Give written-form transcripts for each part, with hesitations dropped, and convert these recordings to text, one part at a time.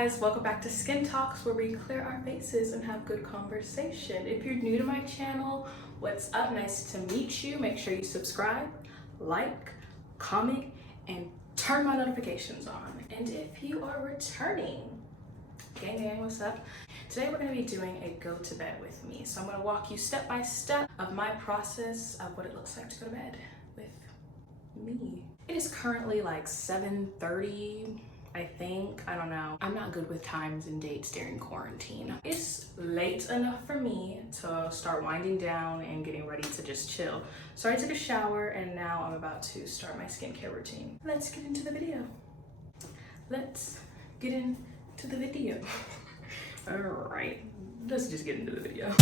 guys, welcome back to Skin Talks, where we clear our faces and have good conversation. If you're new to my channel, what's up? Nice to meet you. Make sure you subscribe, like, comment, and turn my notifications on. And if you are returning, gang, what's up? Today we're going to be doing a go to bed with me. So I'm going to walk you step by step of my process of what it looks like to go to bed with me. It is currently like 7:30. I think, I don't know. I'm not good with times and dates during quarantine. It's late enough for me to start winding down and getting ready to just chill. So I took a shower and now I'm about to start my skincare routine. Let's get into the video. All right, let's just get into the video.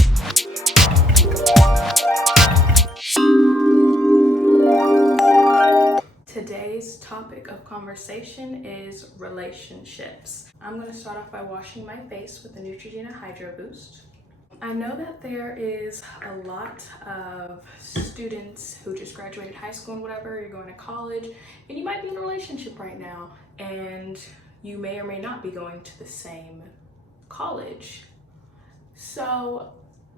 Today's topic of conversation is relationships. I'm going to start off by washing my face with the Neutrogena Hydro Boost. I know that there is a lot of students who just graduated high school and whatever, you're going to college, and you might be in a relationship right now, and you may or may not be going to the same college. So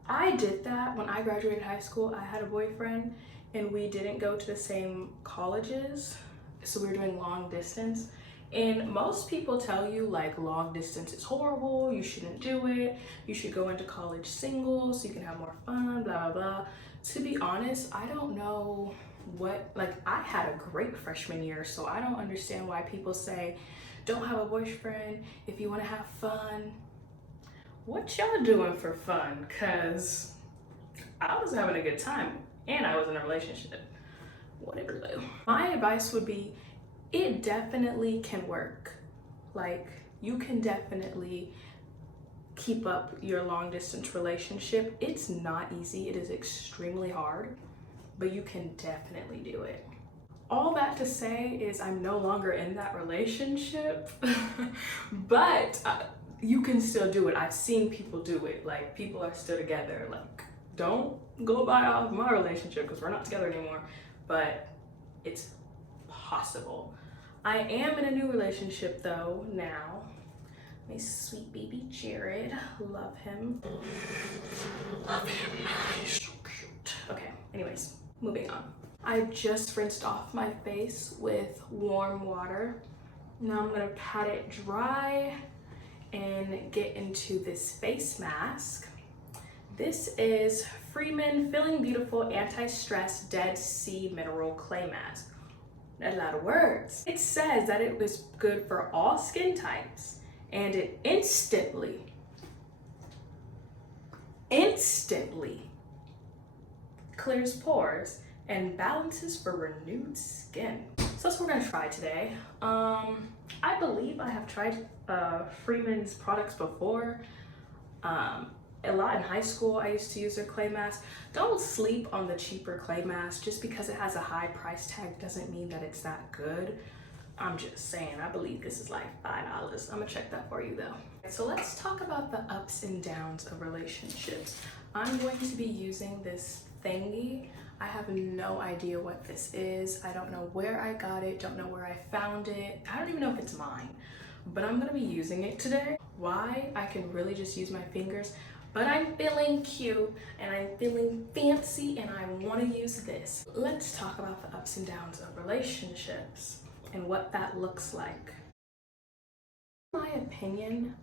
I did that when I graduated high school. I had a boyfriend and we didn't go to the same colleges, so we were doing long distance. And most people tell you like long distance is horrible, you shouldn't do it, you should go into college single so you can have more fun, blah blah blah. To be honest, I don't know what, like, I had a great freshman year, so I don't understand why people say don't have a boyfriend if you want to have fun. What y'all doing for fun? Cause I was having a good time and I was in a relationship. Whatever though. My advice would be, it definitely can work. Like, you can definitely keep up your long distance relationship. It's not easy, it is extremely hard, but you can definitely do it. All that to say is I'm no longer in that relationship, but you can still do it. I've seen people do it. Like, people are still together. Like, don't go by off my relationship because we're not together anymore, but it's possible. I am in a new relationship though now. My sweet baby Jared, love him. Love him, he's so cute. Okay, anyways, moving on. I just rinsed off my face with warm water. Now I'm gonna pat it dry and get into this face mask. This is Freeman Feeling Beautiful Anti-Stress Dead Sea Mineral Clay Mask. That's a lot of words. It says that it was good for all skin types, and it instantly clears pores and balances for renewed skin. So that's what we're gonna try today. I believe I have tried Freeman's products before. A lot in high school. I used to use their clay mask. Don't sleep on the cheaper clay mask. Just because it has a high price tag doesn't mean that it's that good. I'm just saying, I believe this is like $5. I'm gonna check that for you though. So let's talk about the ups and downs of relationships. I'm going to be using this thingy. I have no idea what this is. I don't know where I got it, don't know where I found it. I don't even know if it's mine, but I'm gonna be using it today. Why? I can really just use my fingers, but I'm feeling cute and I'm feeling fancy and I want to use this. Let's talk about the ups and downs of relationships and what that looks like. In my opinion,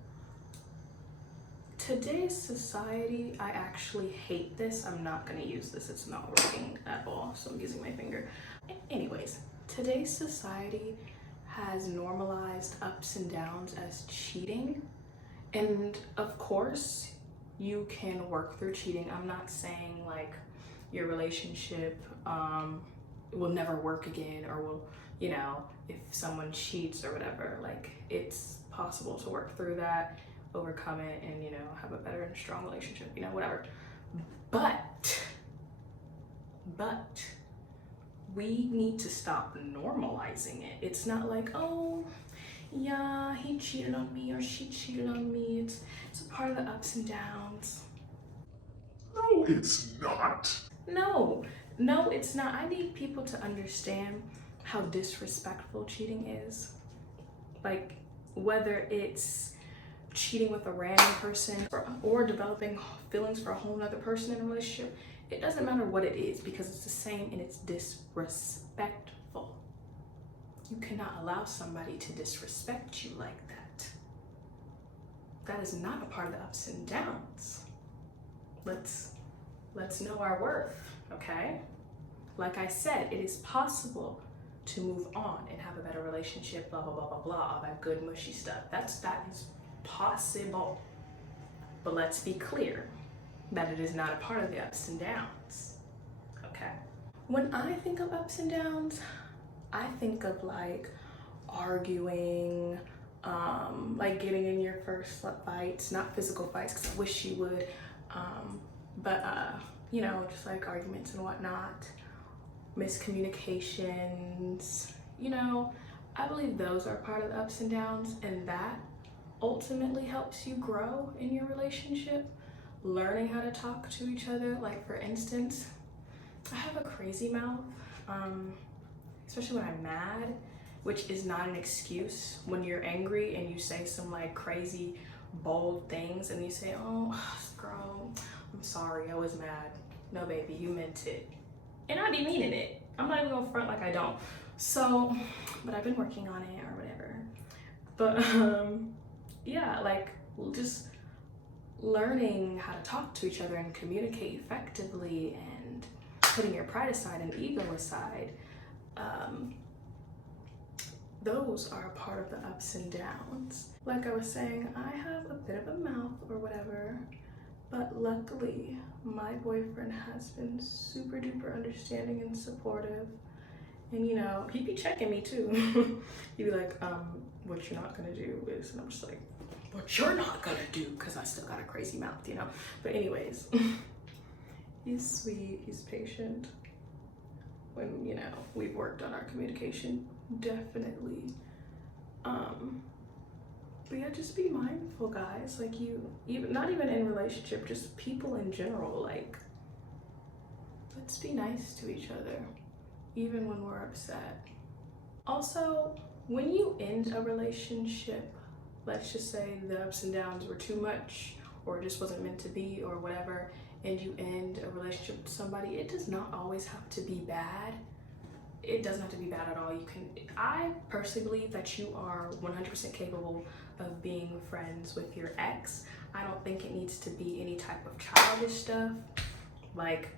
today's society, I actually hate this. I'm not going to use this. It's not working at all, so I'm using my finger. Anyways, today's society has normalized ups and downs as cheating. And of course, you can work through cheating. I'm not saying like your relationship will never work again, or will, you know, if someone cheats or whatever, like, it's possible to work through that, overcome it, and, you know, have a better and strong relationship, you know, whatever. But we need to stop normalizing it. It's not like, oh yeah, he cheated on me or she cheated on me. It's a part of the ups and downs. No, it's not. No, it's not. I need people to understand how disrespectful cheating is. Like, whether it's cheating with a random person or developing feelings for a whole other person in a relationship, it doesn't matter what it is because it's the same and it's disrespectful. You cannot allow somebody to disrespect you like that. That is not a part of the ups and downs. Let's know our worth, okay? Like I said, it is possible to move on and have a better relationship, blah, blah, blah, blah, blah, all that good mushy stuff. That is possible. But let's be clear that it is not a part of the ups and downs, okay? When I think of ups and downs, I think of like arguing, like getting in your first fights, not physical fights, because I wish you would, but you know, just like arguments and whatnot, miscommunications, you know, I believe those are part of the ups and downs, and that ultimately helps you grow in your relationship, learning how to talk to each other. Like for instance, I have a crazy mouth, especially when I'm mad, which is not an excuse. When you're angry and you say some like crazy bold things and you say, oh girl, I'm sorry, I was mad. No baby, you meant it. And I be meaning it. I'm not even gonna front like I don't. So, but I've been working on it or whatever. But yeah, like just learning how to talk to each other and communicate effectively and putting your pride aside and ego aside. Those are a part of the ups and downs. Like I was saying, I have a bit of a mouth or whatever, but luckily my boyfriend has been super duper understanding and supportive. And you know, he'd be checking me too. He'd be like, what you're not gonna do is, and I'm just like, what you're not gonna do, because I still got a crazy mouth, you know? But anyways, he's sweet, he's patient. When, you know, we've worked on our communication, definitely. But yeah, just be mindful, guys. Like not even in relationship, just people in general, like, let's be nice to each other, even when we're upset. Also, when you end a relationship, let's just say the ups and downs were too much or it just wasn't meant to be or whatever, and you end a relationship with somebody, it does not always have to be bad. It doesn't have to be bad at all. I personally believe that you are 100% capable of being friends with your ex. I don't think it needs to be any type of childish stuff. Like,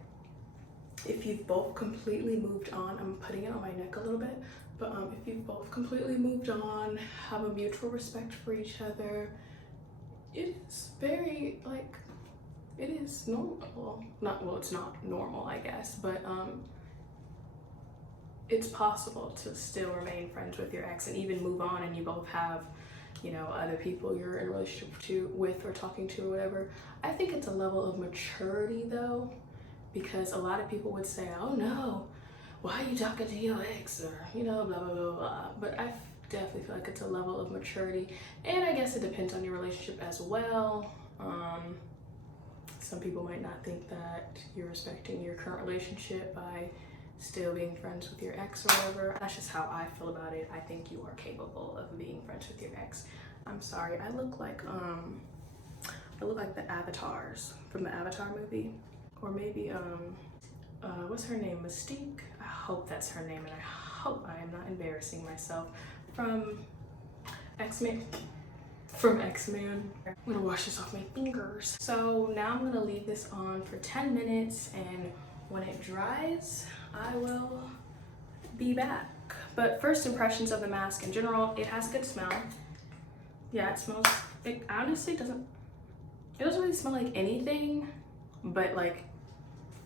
if you've both completely moved on, I'm putting it on my neck a little bit, but if you've both completely moved on, have a mutual respect for each other, it is very, like, it is normal. It's not normal, I guess, but it's possible to still remain friends with your ex and even move on, and you both have, you know, other people you're in a relationship with or talking to or whatever. I think it's a level of maturity though, because a lot of people would say, oh no, why are you talking to your ex, or, you know, blah, blah, blah, blah. But I definitely feel like it's a level of maturity, and I guess it depends on your relationship as well. Some people might not think that you're respecting your current relationship by still being friends with your ex or whatever. That's just how I feel about it. I think you are capable of being friends with your ex. I'm sorry, I look like the avatars from the Avatar movie, or maybe what's her name, Mystique? I hope that's her name, and I hope I am not embarrassing myself. From X-Men. I'm gonna wash this off my fingers. So now I'm gonna leave this on for 10 minutes, and when it dries, I will be back. But first impressions of the mask in general, it has a good smell. Yeah, it smells, it honestly doesn't really smell like anything, but like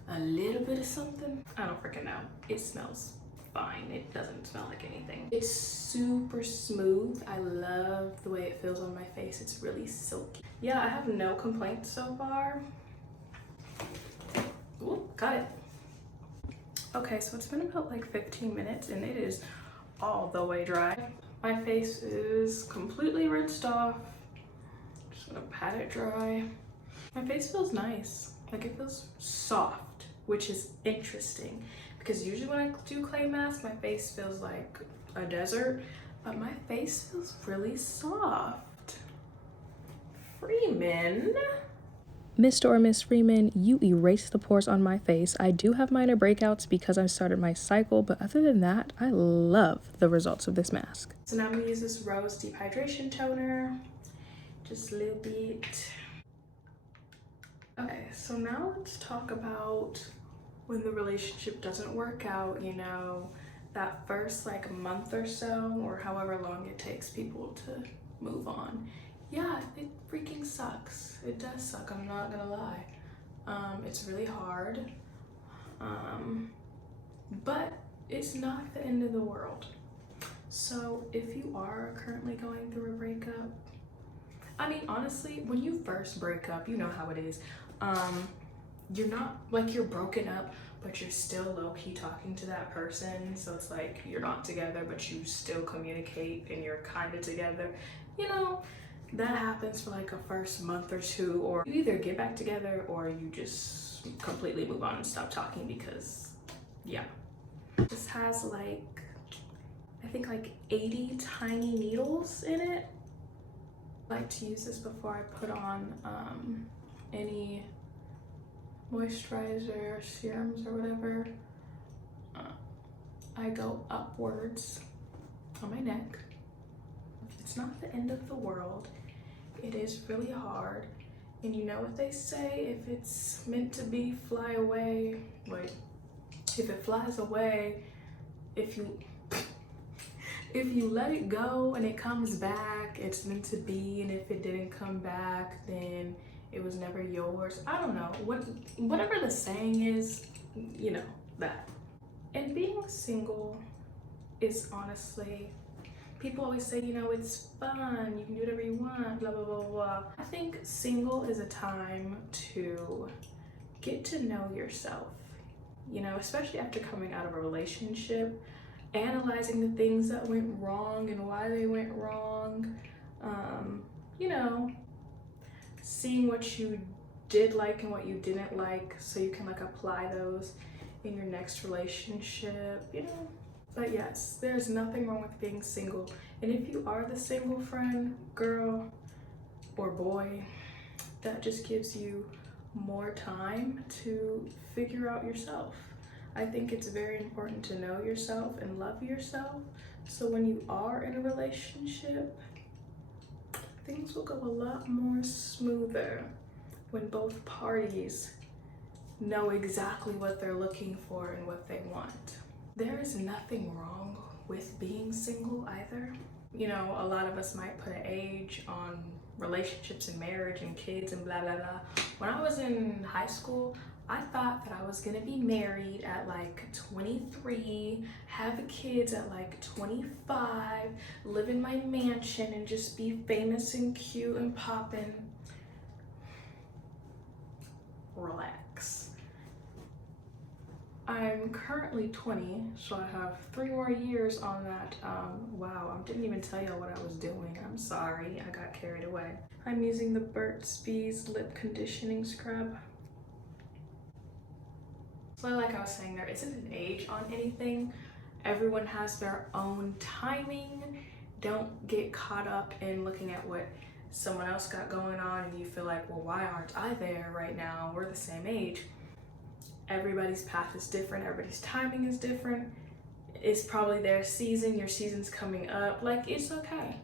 a little bit of something. I don't freaking know. It smells fine. It doesn't smell like anything. It's super smooth. I love the way it feels on my face. It's really silky. Yeah, I have no complaints so far. Ooh, got it. Okay, so it's been about like 15 minutes and it is all the way dry. My face is completely rinsed off. Just gonna pat it dry. My face feels nice. Like, it feels soft, which is interesting because usually when I do clay masks, my face feels like a desert, but my face feels really soft. Freeman. Mr. or Miss Freeman, you erased the pores on my face. I do have minor breakouts because I started my cycle, but other than that, I love the results of this mask. So now I'm gonna use this Rose Deep Hydration Toner, just a little bit. Okay, so now let's talk about when the relationship doesn't work out, you know, that first like month or so, or however long it takes people to move on. Yeah, it freaking sucks. It does suck, I'm not gonna lie. It's really hard, but it's not the end of the world. So if you are currently going through a breakup, I mean, honestly, when you first break up, you know how it is. You're not, like, you're broken up, but you're still low-key talking to that person. So it's like you're not together, but you still communicate and you're kind of together. You know, that happens for like a first month or two, or you either get back together or you just completely move on and stop talking because, yeah. This has like, I think like 80 tiny needles in it. I like to use this before I put on any moisturizer, serums, or whatever. I go upwards on my neck. It's not the end of the world. It is really hard. And you know what they say, if it's meant to be, fly away. Wait, if it flies away, if you let it go and it comes back, it's meant to be. And if it didn't come back, then it was never yours. I don't know, whatever the saying is, you know, that. And being single is honestly, people always say, you know, it's fun, you can do whatever you want, blah, blah, blah, blah. I think single is a time to get to know yourself, you know, especially after coming out of a relationship, analyzing the things that went wrong and why they went wrong, you know, seeing what you did like and what you didn't like so you can like apply those in your next relationship, you know. But yes, there's nothing wrong with being single. And if you are the single friend, girl or boy, that just gives you more time to figure out yourself. I think it's very important to know yourself and love yourself. So when you are in a relationship, things will go a lot more smoother when both parties know exactly what they're looking for and what they want. There is nothing wrong with being single either. You know, a lot of us might put an age on relationships and marriage and kids and blah, blah, blah. When I was in high school, I thought that I was gonna be married at like 23, have kids at like 25, live in my mansion and just be famous and cute and poppin'. Relax. I'm currently 20, so I have 3 more years on that. Wow, I didn't even tell you what I was doing. I'm sorry, I got carried away. I'm using the Burts Bees Lip Conditioning Scrub. So like I was saying, there isn't an age on anything. Everyone has their own timing. Don't get caught up in looking at what someone else got going on and you feel like, well, why aren't I there right now? We're the same age. Everybody's path is different. Everybody's timing is different. It's probably their season. Your season's coming up. Like, it's okay.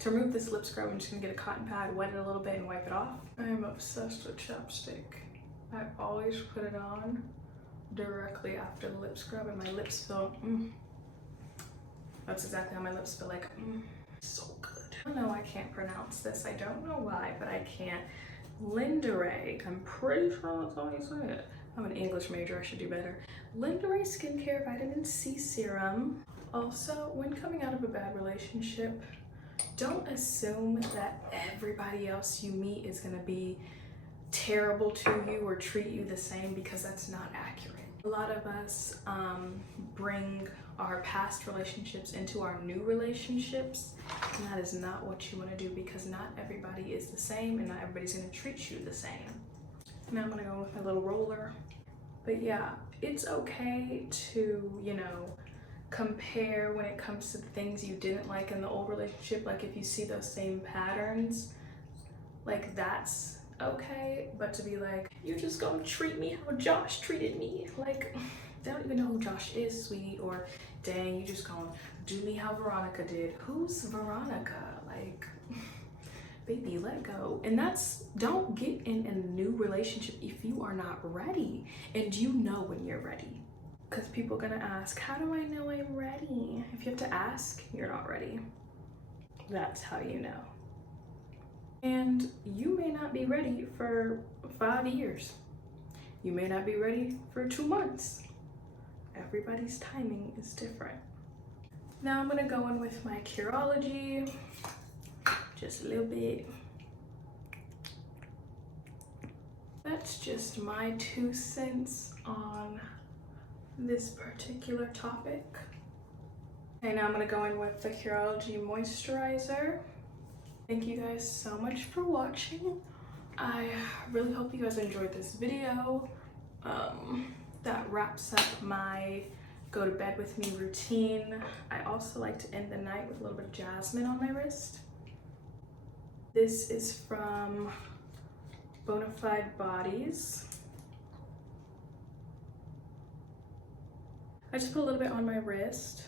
To remove this lip scrub, I'm just gonna get a cotton pad, wet it a little bit, and wipe it off. I am obsessed with chapstick. I always put it on directly after the lip scrub, and my lips feel, That's exactly how my lips feel, like, so good. I know I can't pronounce this. I don't know why, but I can't. Linduray. I'm pretty sure that's how you say it. I'm an English major, I should do better. Linduray Skincare Vitamin C Serum. Also, when coming out of a bad relationship, don't assume that everybody else you meet is gonna be terrible to you or treat you the same, because that's not accurate. A lot of us bring our past relationships into our new relationships, and that is not what you want to do, because not everybody is the same and not everybody's going to treat you the same. Now I'm going to go with my little roller. But yeah, it's okay to, you know, compare when it comes to the things you didn't like in the old relationship. Like if you see those same patterns, like that's okay. But to be like, you just gonna treat me how Josh treated me, like they don't even know who Josh is, sweetie. Or dang, you just gonna do me how Veronica did. Who's Veronica? Like, baby, let go. And that's, don't get in a new relationship if you are not ready, and you know when you're ready. Because people are gonna ask, how do I know I'm ready? If you have to ask, you're not ready. That's how you know. And you may not be ready for 5 years. You may not be ready for 2 months. Everybody's timing is different. Now I'm gonna go in with my Curology, just a little bit. That's just my 2 cents on this particular topic. Okay, now I'm gonna go in with the Curology moisturizer. Thank you guys so much for watching. I really hope you guys enjoyed this video. That wraps up my go to bed with me routine. I also like to end the night with a little bit of jasmine on my wrist. This is from Bonafide Bodies. I just put a little bit on my wrist,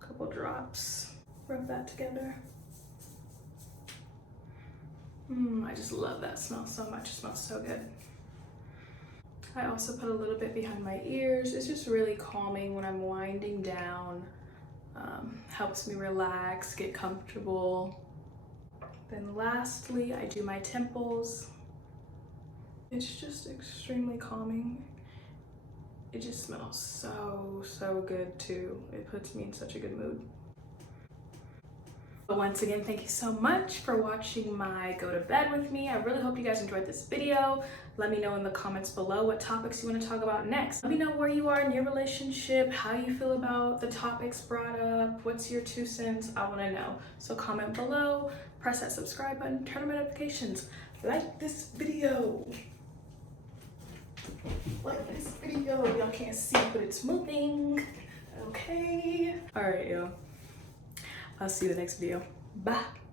a couple drops, rub that together. I just love that smell so much. It smells so good. I also put a little bit behind my ears. It's just really calming when I'm winding down. Helps me relax, get comfortable. Then lastly, I do my temples. It's just extremely calming. It just smells so good too. It puts me in such a good mood. But once again, thank you so much for watching my go to bed with me. I really hope you guys enjoyed this video. Let me know in the comments below what topics you want to talk about next. Let me know where you are in your relationship, how you feel about the topics brought up, what's your 2 cents. I want to know. So comment below, press that subscribe button, turn on notifications, like this video. Like this video. Y'all can't see, but it's moving. Okay. All right, y'all. I'll see you in the next video. Bye.